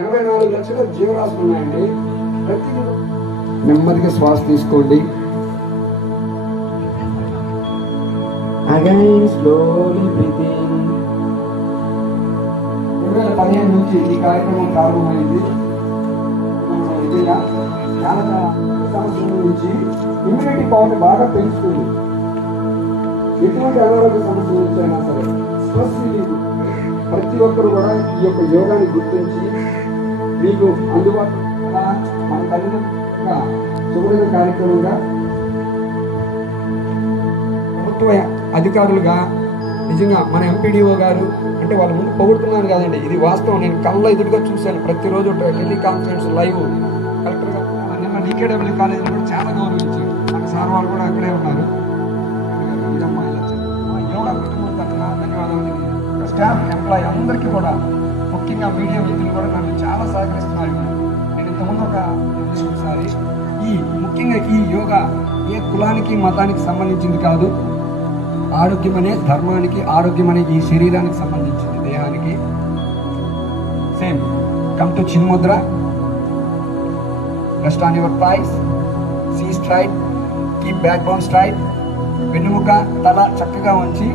84 లక్షల జీవరాశులు ఉన్నాయండి. ప్రతి నెమ్మదిగా శ్వాస తీసుకోండి. Again slowly breathing. 2015 నుంచి ఈ కార్యక్రమం ప్రారంభమైంది. చాలా సమస్యల నుంచి ఇమ్యూనిటీ పవర్ని బాగా పెంచుతుంది. ఎటువంటి అనారోగ్య సమస్యల నుంచి అయినా సరే స్ట్రెస్ రిలీఫ్. ప్రతి ఒక్కరు కూడా ఈ యొక్క యోగాన్ని గుర్తించి మీకు అందుబాటులో మన తల్లిదండ్రుల శుభ్రత కార్యక్రమంగా ప్రభుత్వ అధికారులుగా నిజంగా మన ఎంపీడీఓ గారు అంటే వాళ్ళ ముందు పొగుడుతున్నాను కాదండి, ఇది వాస్తవం. నేను కళ్ళ ఎదురుగా చూశాను. ప్రతిరోజు టెలికాన్ఫరెన్స్ లైవ్ కలెక్టర్గా నిన్న డీకేడబ్ల్యూ కాలేజీలో కూడా చాలా గౌరవించారు. మన సార్ వాళ్ళు కూడా అక్కడే ఉన్నారు. యోగా కుటుంబం తరఫున ధన్యవాదాలు. స్టాఫ్ ఎంప్లాయీ అందరికీ కూడా, ముఖ్యంగా మీడియా వ్యక్తులు కూడా నన్ను చాలా సహకరిస్తున్నారు. నేను ఇంతకుముందు ఒకసారి ముఖ్యంగా ఈ యోగా ఏ కులానికి మతానికి సంబంధించింది కాదు. ఆరోగ్యం అనే ధర్మానికి, ఆరోగ్యం అనే ఈ శరీరానికి సంబంధించింది, దేహానికి. Same come to chinmudra. Rest on your thighs, sit straight, keep backbone straight. వెన్నుముక తల చక్కగా ఉంచి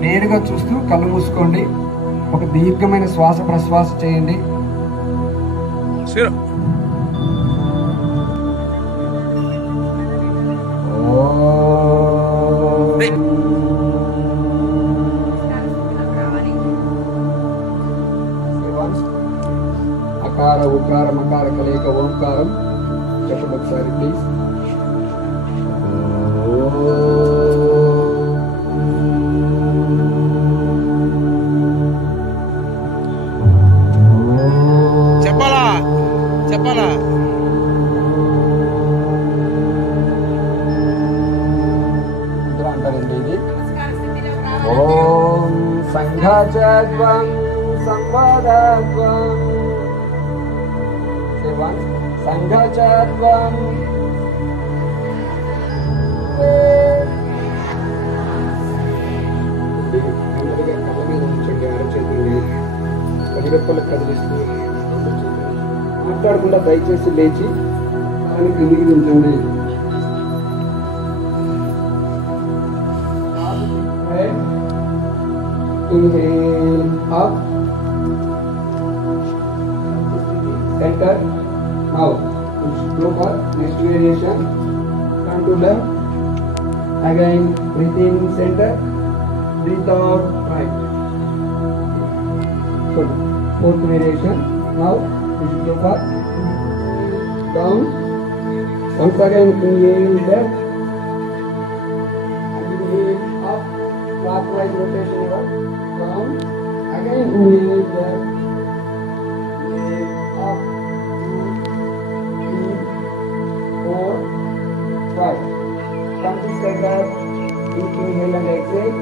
నేరుగా చూస్తూ కళ్ళు మూసుకోండి. ఒక దీర్ఘమైన శ్వాస ప్రశ్వాస చేయండి. అకార ఉకార మకార కలయిక ఓంకారం చెప్పండి ఒకసారి ప్లీజ్. చెప్పాలా అంటారండి ఇది. ఓం సంఘాచత్వం సంవాదత్వం సంఘాచత్వం కళ్ళ మీద ఉంచండి. అరచేతుల్ని కదిరెప్పలు కదిలిస్తూ మాట్లాడకుండా దయచేసి లేచి అని కిందికి ఉంచండి. Inhale up, center. Now go for next variation. Turn to left. Again breathe in center, breathe out right. So fourth variation. Now go for down. Once again inhale left. Inhale up, clockwise rotation over. Down. Again inhale left. Inhale up. 2, 3, 4, 5. Come to center. Inhale and exhale.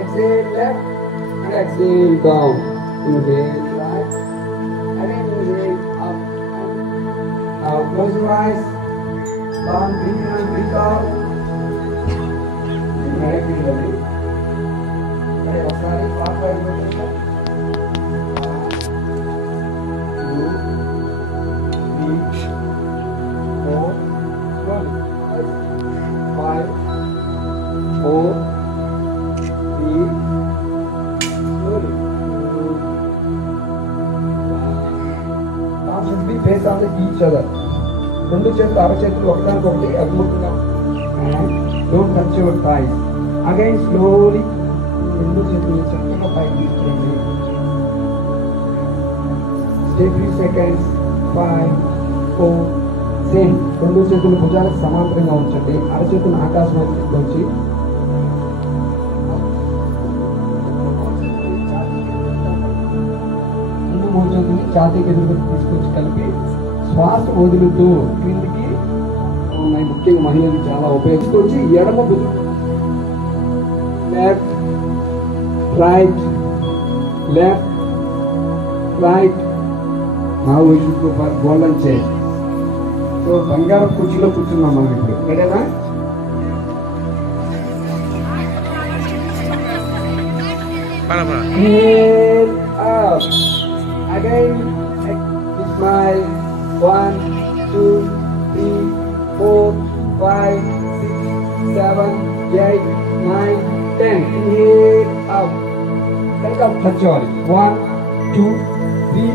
Exhale left and exhale down. Inhale right. Again inhale up. Now close your eyes. Down, breathe in and breathe out. Directly. ఒకసారి clockwise rotation. 2, 3, 4, slowly. 5, 4, 3, slowly. Now should be face on each other. రెండు చేతులు అరచేతులు ఒకదానికొకటి అభిముఖంగా. Don't touch your thighs. Again slowly రెండు చేతులు చక్కగా పైకి తీసుకురండి. Stay 3 seconds. 5, 4, సేమ్. రెండు చేతులు భుజాలకు సమాంతరంగా ఉంచండి. అరచేతులు ఆకాశం వచ్చి ముందు 3 చేతులు ఛాతీకి ఎదురుగా తీసుకొచ్చి కలిపి శ్వాస వదులుతూ క్రిందికి ఉన్నాయి. ముఖ్యంగా మహిళలు చాలా ఉపయోగించుకోవచ్చు. ఎడమ భుజం left right left right. Now we should go for golden chain. So బంగారం కుర్చీలో కూర్చున్నాం మనం ఇప్పుడు. రెడీనా? Inhale up. Again, smile. 1, 2, 3, 4, 5, 6, 7, 8, 9, 10. Inhale up. Take up, touch your 1, 2, 3,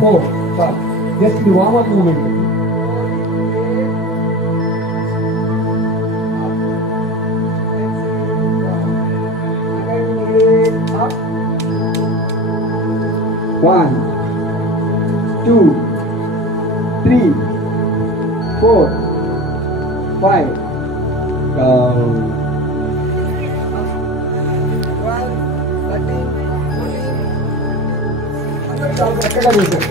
4. Stop. Just the warm up movement. Up. 1, 2, 3, 4, 5. Down. 12, 13, 14.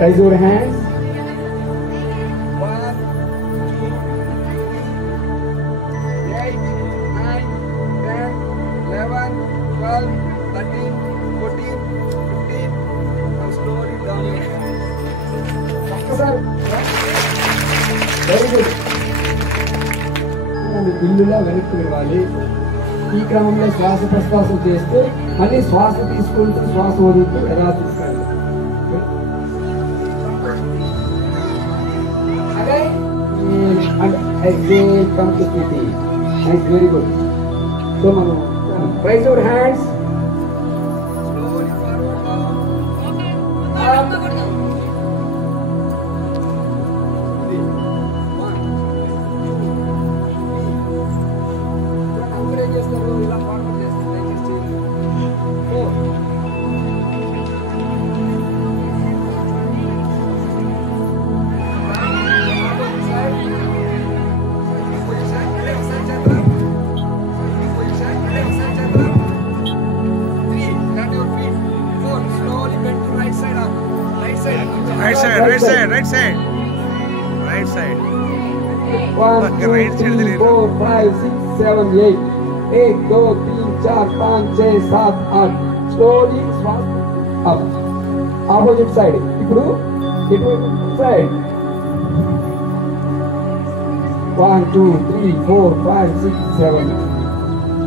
Raise your hands. 1, 2, 3, 8, 9, 10, 11, 12, 13, 14, 15. Now slowly down your hands. Very good. బిల్లులా వెనక్కి వెళ్ళాలి. ఈ క్రమంలో శ్వాస ప్రశ్వాసం చేస్తూ మళ్ళీ శ్వాస తీసుకుంటూ శ్వాస వదులుతూ ఎలా తీసుకెళ్ళాలి. Very good. సో మనం rise your hands. Right side. 1, 2, 3, 4, 5, 6, 7, 8. 1, 2, 3, 4, 5, 6, 7, 8. Slowly up. Opposite side. ఇప్పుడు ఇటువైపు side. 1, 2, 3, 4, 5, 6, 7.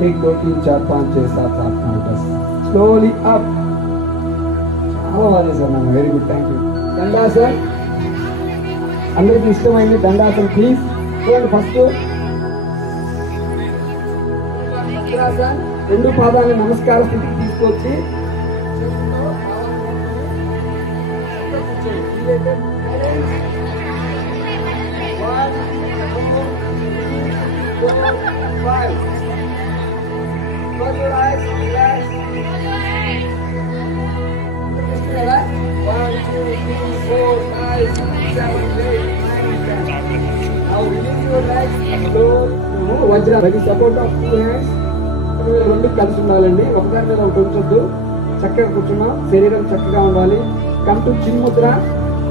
1, 2, 3, 4, 5, 6, 7, 8. Slowly up. చాలా బాగా చేశారు నాన్న. Very good. Thank you. Dandasan అందరికి ఇష్టమైంది. దండాసన్ ప్లీజ్ చూడండి. ఫస్ట్ రెండు పాదాలను నమస్కార స్థితికి తీసుకొచ్చి వజ్ర సపోర్ట్ ఆఫ్ 2 హ్యాండ్స్. రెండు కలిసి ఉండాలండి. ఒకదాని మీద ఒకటి ఉంచొద్దు. చక్కగా కూర్చున్నాం. శరీరం చక్కగా ఉండాలి. కమ్ టు చిన్ Mudra.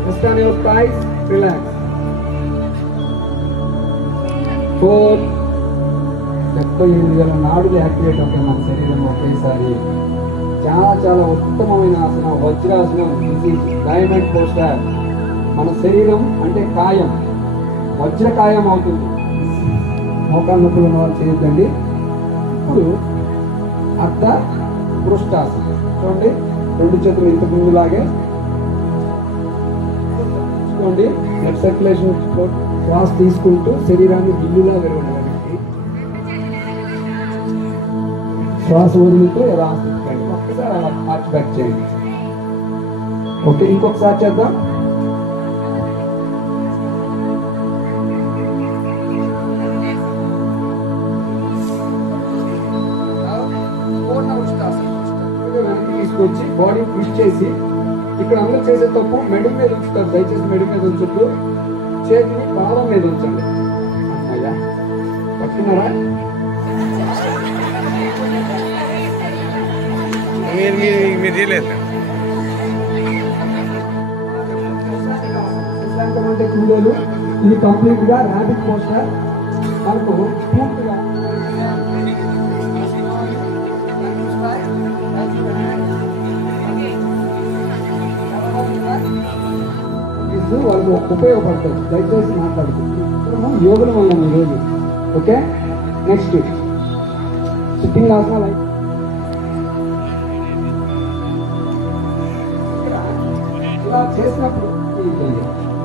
Rest on your thighs. Relax. 4 78,000 నాడులు యాక్టివేట్ అవుతాయి మన శరీరం ఒకేసారి. చాలా చాలా ఉత్తమమైన ఆసనం వజ్రాసనం. Diamond poster. మన శరీరం అంటే కాయం వజ్రకాయం అవుతుంది. మోకాళ్ళ నొప్పులు ఉన్న వాళ్ళు చేయొద్దండి. ఇప్పుడు అర్ధ పృష్ఠాసనం చూడండి. రెండు చేతులు ఇంతకు ముందులాగే చూడండి. బ్లడ్ సర్క్యులేషన్ శ్వాస తీసుకుంటూ శరీరాన్ని బిల్లులా విరగడానికి శ్వాస వదులుతూ ఎలా ఆస్తికండి. ఒక్కసారి అలా హార్ట్ బ్యాక్ చేయండి. ఓకే, ఇంకొకసారి చేద్దాం. తీసుకొచ్చి బాడీ పుష్ చేసి ఇక్కడ అందరూ చేసే తప్పు మెడ మీద ఉంచుతారు. దయచేసి మెడ మీద ఉంచొద్దు. చేతిని పాదం మీద ఉంచండి. అయ్యా పట్టుకున్నారా? మీరు చేయలేదు. అంటే కుండోలు. ఇది కంప్లీట్ గా ర్యాపిడ్ పోస్టర్. మనకు పూర్తిగా టాపిక్స్ వాళ్ళకి ఉపయోగపడతాయి. దయచేసి మాట్లాడుతుంది యోగులు మనం ఈరోజు. ఓకే, నెక్స్ట్ సిట్టింగ్ ఆసన. ఇలా చేసినప్పుడు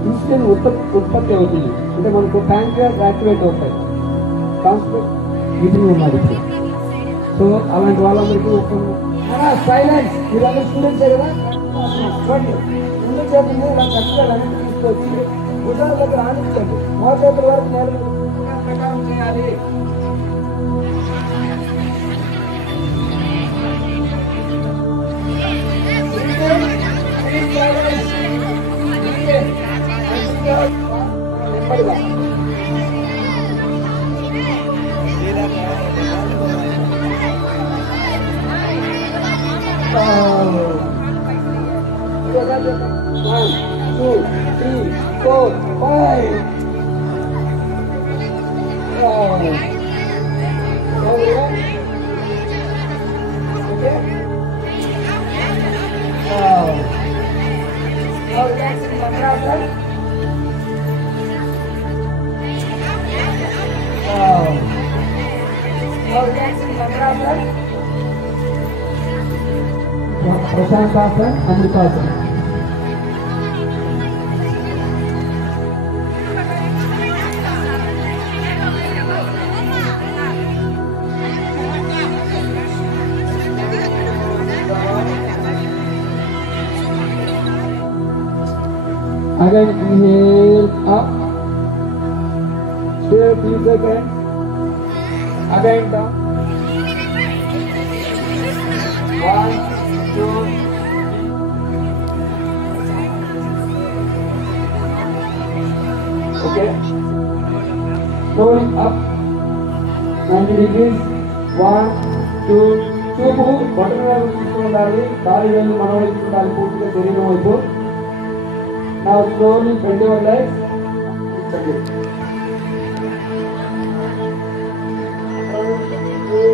ఇన్సులిన్ ఉత్పత్తి అవుతుంది. అంటే మనకు ప్యాంక్రియాస్ యాక్టివేట్ అవుతాయి. మీటింగ్ ఉన్నారు ఇప్పుడు. సో అలాంటి వాళ్ళందరికీ సైలెన్స్. మీరందరూ స్టూడెంట్సే కదా. ముందు చేతులు ఇలా చక్కగా వెనక్కి తీసుకొచ్చి భుజాల దగ్గర ఆడించండి. మోచేతుల వరకు నేల ప్రకారం చేయాలి. నెమ్మదిగా One, two, three, four, five. Okay. Now relax in Chandrasan. Now relax in Chandrasan. Prashantasan, Amritasan. Again, inhale up. Stay a few seconds. Again down. 1, 2. Okay. Rolling up. 90 degrees. 1, 2. చూపు బొటన వేలు తీసుకుండాలి. కాలి వేలు మన వైపు ఉండాలి. పూర్తిగా శరీరం వైపు. Now slowly bend your legs. One, 2,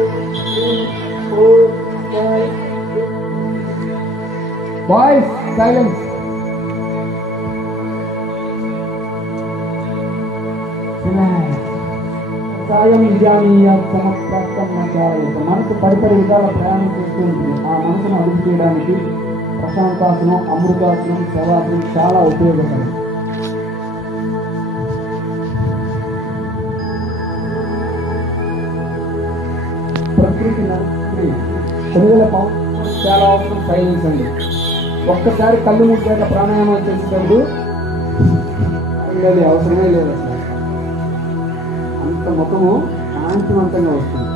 3, 4, 5, 6. Boys, silence. సాయం విద్యానీయ సమప్రాప్తం మంచాలి. మనసు పరిపరి విధాల ప్రయాణం చేస్తూ ఉంటుంది. ఆ మనసును అదుపు చేయడానికి ప్రశాంతాసనం, అమృతాసనం, శవాసనం చాలా ఉపయోగపడతాయి. ప్రకృతి కొనుగోల పవన్ చాలా అవసరం. సైలెన్స్ అండి. ఒక్కసారి కళ్ళు మూసాక ప్రాణాయామాలు చేసేటప్పుడు అది అవసరమే లేదు. అసలు అంత ముఖము కాంతివంతంగా వస్తుంది.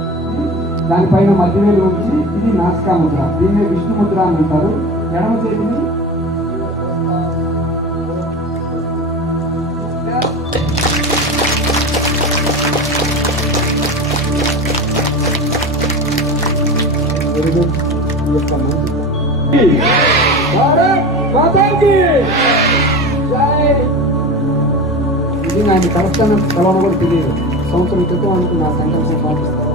దానిపైన మధ్యవేలు ఉంచి ఇది నాసికా ముద్ర. దీన్నే విష్ణు ముద్ర అని అంటారు. ఎడమ చేతిని ఇది నాకు కరెక్ట్ కలవడం కూడా తెలియదు. సంవత్సరం క్రితం అనుకున్న సంకల్పం పాటిస్తారు.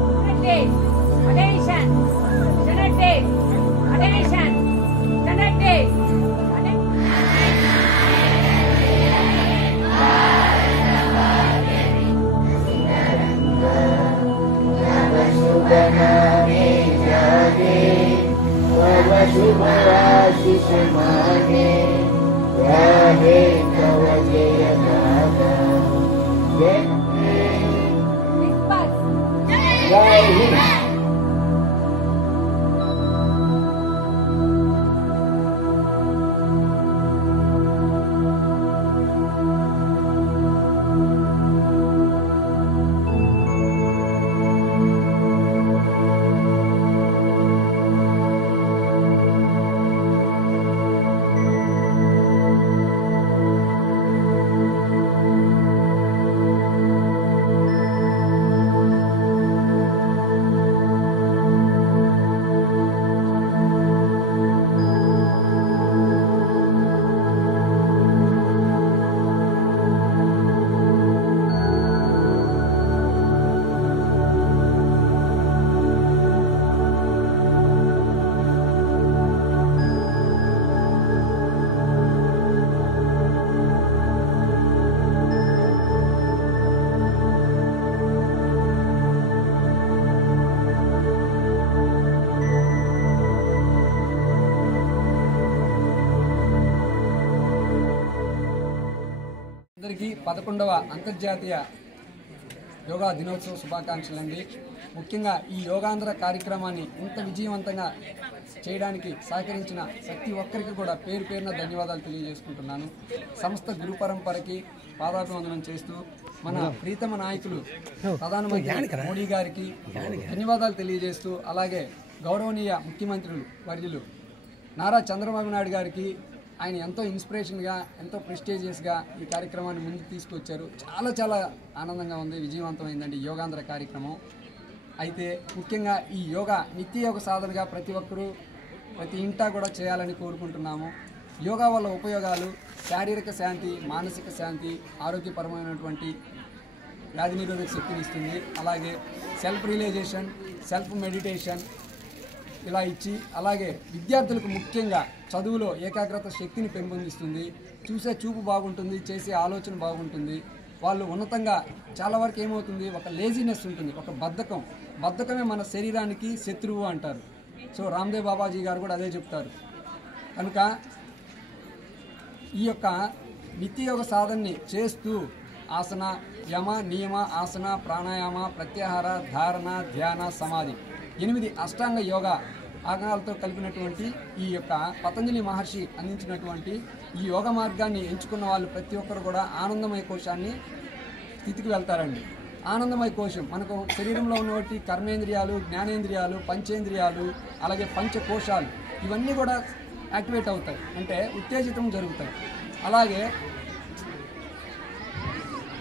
అందరికీ 11వ అంతర్జాతీయ యోగా దినోత్సవ శుభాకాంక్షలు అండి. ముఖ్యంగా ఈ యోగాంధ్ర కార్యక్రమాన్ని ఇంత విజయవంతంగా చేయడానికి సహకరించిన ప్రతి ఒక్కరికి కూడా పేరు పేరున ధన్యవాదాలు తెలియజేసుకుంటున్నాను. సంస్థ గురు పరంపరకి పాదాభివందనం చేస్తూ మన ప్రీతమ నాయకులు ప్రధానమంత్రి మోడీ గారికి ధన్యవాదాలు తెలియజేస్తూ, అలాగే గౌరవనీయ ముఖ్యమంత్రులు వర్యులు నారా చంద్రబాబు నాయుడు గారికి ఆయన ఎంతో ఇన్స్పిరేషన్గా, ఎంతో ప్రెస్టీజియస్గా ఈ కార్యక్రమాన్ని ముందుకు తీసుకొచ్చారు. చాలా ఆనందంగా ఉంది. విజయవంతమైందండి యోగాంధ్ర కార్యక్రమం. అయితే ముఖ్యంగా ఈ యోగా నిత్య యోగ సాధనగా ప్రతి ఒక్కరూ ప్రతి ఇంటా కూడా చేయాలని కోరుకుంటున్నాము. యోగా వల్ల ఉపయోగాలు శారీరక శాంతి, మానసిక శాంతి, ఆరోగ్యపరమైనటువంటి వ్యాధి నిరోధక శక్తిని ఇస్తుంది. అలాగే సెల్ఫ్ రియలైజేషన్, సెల్ఫ్ మెడిటేషన్ ఇలా ఇచ్చి, అలాగే విద్యార్థులకు ముఖ్యంగా చదువులో ఏకాగ్రత శక్తిని పెంపొందిస్తుంది. చూసే చూపు బాగుంటుంది, చేసే ఆలోచన బాగుంటుంది. వాళ్ళు ఉన్నతంగా చాలా వరకు ఏమవుతుంది, ఒక లేజినెస్ ఉంటుంది, ఒక బద్ధకమే మన శరీరానికి శత్రువు అంటారు. సో రామ్దేవ్ బాబాజీ గారు కూడా అదే చెప్తారు. కనుక ఈ యొక్క నిత్యయోగ సాధనని చేస్తూ ఆసన, యమ, నియమ, ఆసన, ప్రాణాయామ, ప్రత్యాహార, ధారణ, ధ్యాన, సమాధి 8 అష్టాంగ యోగా ఆసనాలతో కలిపినటువంటి ఈ యొక్క పతంజలి మహర్షి అందించినటువంటి ఈ యోగ మార్గాన్ని ఎంచుకున్న వాళ్ళు ప్రతి ఒక్కరు కూడా ఆనందమయ కోశాన్ని స్థితికి వెళ్తారండి. ఆనందమయ కోశం మనకు శరీరంలో ఉన్నటువంటి కర్మేంద్రియాలు, జ్ఞానేంద్రియాలు, పంచేంద్రియాలు, అలాగే పంచకోశాలు ఇవన్నీ కూడా యాక్టివేట్ అవుతాయి, అంటే ఉత్తేజితం జరుగుతాయి. అలాగే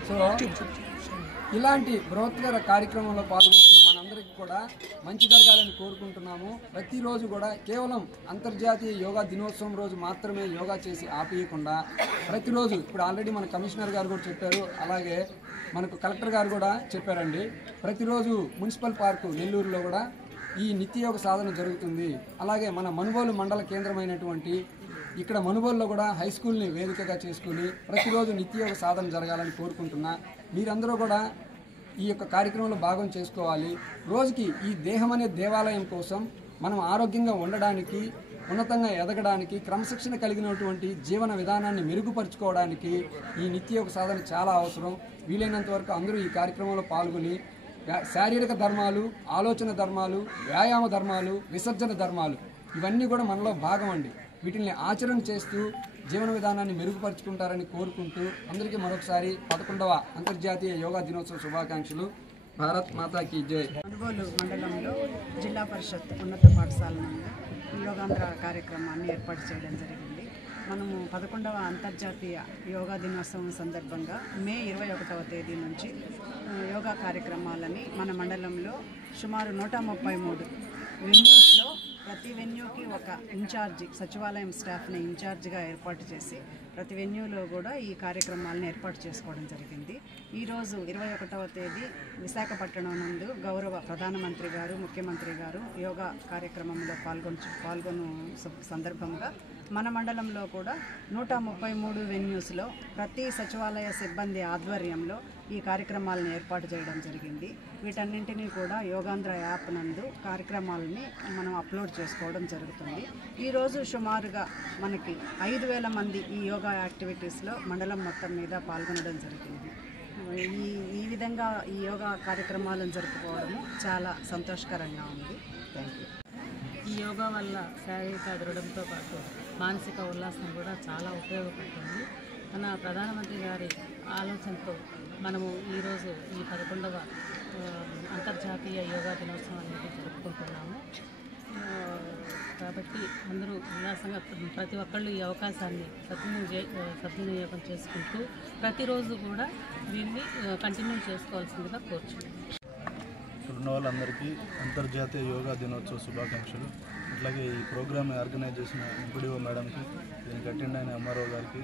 సో ఇలాంటి బృహత్కర కార్యక్రమంలో పాల్గొంటున్న మనందరికీ కూడా మంచి జరగాలని కోరుకుంటున్నాము. ప్రతిరోజు కూడా కేవలం అంతర్జాతీయ యోగా దినోత్సవం రోజు మాత్రమే యోగా చేసి ఆపేయకుండా ప్రతిరోజు, ఇప్పుడు ఆల్రెడీ మన కమిషనర్ గారు కూడా చెప్పారు, అలాగే మనకు కలెక్టర్ గారు కూడా చెప్పారండి, ప్రతిరోజు మున్సిపల్ పార్కు నెల్లూరులో కూడా ఈ నిత్యయోగ సాధన జరుగుతుంది. అలాగే మన మనుబోలు మండల కేంద్రమైనటువంటి ఇక్కడ మనుబోలులో కూడా హై స్కూల్ని వేదికగా చేసుకుని ప్రతిరోజు నిత్యయోగ సాధన జరగాలని కోరుకుంటున్నా. మీరందరూ కూడా ఈ యొక్క కార్యక్రమంలో భాగం చేసుకోవాలి. రోజుకి ఈ దేహం అనే దేవాలయం కోసం మనం ఆరోగ్యంగా ఉండడానికి, ఉన్నతంగా ఎదగడానికి, క్రమశిక్షణ కలిగినటువంటి జీవన విధానాన్ని మెరుగుపరుచుకోవడానికి ఈ నిత్యయోగ సాధన చాలా అవసరం. వీలైనంత వరకు అందరూ ఈ కార్యక్రమంలో పాల్గొని శారీరక ధర్మాలు, ఆలోచన ధర్మాలు, వ్యాయామ ధర్మాలు, విసర్జన ధర్మాలు ఇవన్నీ కూడా మనలో భాగం అండి. వీటిని ఆచరణ చేస్తూ జీవన విధానాన్ని మెరుగుపరుచుకుంటారని కోరుకుంటూ అందరికీ మరొకసారి 11వ అంతర్జాతీయ యోగా దినోత్సవ శుభాకాంక్షలు. భారత్ మాతాకి జై. మనుబోలు మండలంలో జిల్లా పరిషత్ ఉన్నత పాఠశాల నుండి యోగాంధ్ర కార్యక్రమాన్ని ఏర్పాటు చేయడం జరిగింది. మనము 11వ అంతర్జాతీయ యోగా దినోత్సవం సందర్భంగా మే 21వ తేదీ నుంచి యోగా కార్యక్రమాలని మన మండలంలో సుమారు 133 వెన్యూస్లో ప్రతి వెన్యూకి ఒక ఇన్ఛార్జి, సచివాలయం స్టాఫ్ని ఇన్ఛార్జిగా ఏర్పాటు చేసి ప్రతి వెన్యూలో కూడా ఈ కార్యక్రమాలను ఏర్పాటు చేసుకోవడం జరిగింది. ఈరోజు 21వ తేదీ విశాఖపట్నం నందు గౌరవ ప్రధానమంత్రి గారు, ముఖ్యమంత్రి గారు యోగా కార్యక్రమంలో పాల్గొను సందర్భంగా మన మండలంలో కూడా 133 వెన్యూస్లో ప్రతి సచివాలయ సిబ్బంది ఆధ్వర్యంలో ఈ కార్యక్రమాలను ఏర్పాటు చేయడం జరిగింది. వీటన్నింటినీ కూడా యోగాంధ్ర యాప్ నందు కార్యక్రమాలని మనం అప్లోడ్ చేసుకోవడం జరుగుతుంది. ఈరోజు సుమారుగా మనకి 5,000 మంది ఈ యోగా యాక్టివిటీస్లో మండలం మొత్తం మీద పాల్గొనడం జరిగింది. ఈ విధంగా ఈ యోగా కార్యక్రమాలను జరుపుకోవడము చాలా సంతోషకరంగా ఉంది. Thank you. ఈ యోగా వల్ల శారీరక దృఢంతో పాటు మానసిక ఉల్లాసం కూడా చాలా ఉపయోగపడుతుంది. మన ప్రధానమంత్రి గారి ఆలోచనతో మనము ఈరోజు ఈ 11వ అంతర్జాతీయ యోగా దినోత్సవం అనేది జరుపుకుంటున్నాము. కాబట్టి అందరూ ఉల్లాసంగా ప్రతి ఒక్కళ్ళు ఈ అవకాశాన్ని సద్వినియోగం చేసుకుంటూ ప్రతిరోజు కూడా దీన్ని కంటిన్యూ చేసుకోవాల్సిందిగా కోరుచున్నాను. ఉన్న వాళ్ళందరికీ అంతర్జాతీయ యోగా దినోత్సవ శుభాకాంక్షలు. అట్లాగే ఈ ప్రోగ్రామ్ ఆర్గనైజ్ చేసిన ఎంపీడీఓ మేడంకి, దీనికి అటెండ్ అయిన ఎంఆర్ఓ గారికి,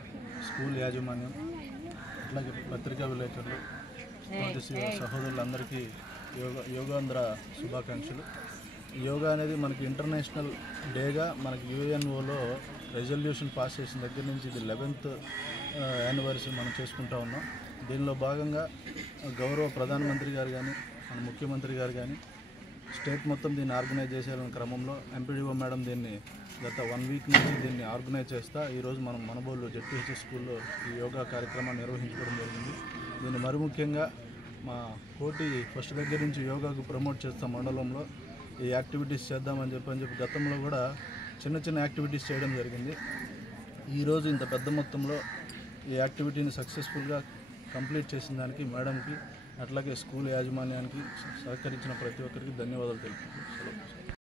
స్కూల్ యాజమాన్యం, అట్లాగే పత్రికా విలేకరులు, సహోదరులందరికీ యోగాంధ్ర శుభాకాంక్షలు. యోగా అనేది మనకి ఇంటర్నేషనల్ డేగా మనకి యుఎన్ఓలో రెజల్యూషన్ పాస్ చేసిన దగ్గర నుంచి ఇది 11th యానివర్సరీ మనం చేసుకుంటూ ఉన్నాం. దీనిలో భాగంగా గౌరవ ప్రధానమంత్రి గారు కానీ, మన ముఖ్యమంత్రి గారు కానీ, స్టేట్ మొత్తం దీన్ని ఆర్గనైజ్ చేసేయాలనే క్రమంలో ఎంపీడీఓ మేడం దీన్ని గత 1 వీక్ నుంచి దీన్ని ఆర్గనైజ్ చేస్తా ఈరోజు మనం మనబోలు జెడ్పీహెచ్ఎస్ స్కూల్లో ఈ యోగా కార్యక్రమాన్ని నిర్వహించుకోవడం జరిగింది. దీన్ని మరి ముఖ్యంగా మా కోటి ఫస్ట్ దగ్గర నుంచి యోగాకు ప్రమోట్ చేస్తాం మండలంలో ఈ యాక్టివిటీస్ చేద్దామని చెప్పి గతంలో కూడా చిన్న యాక్టివిటీస్ చేయడం జరిగింది. ఈరోజు ఇంత పెద్ద మొత్తంలో ఈ యాక్టివిటీని సక్సెస్ఫుల్గా కంప్లీట్ చేసిన దానికి మేడంకి అట్లాగే స్కూల్ యాజమాన్యానికి సహకరించిన ప్రతి ఒక్కరికి ధన్యవాదాలు తెలుపుతున్నాను.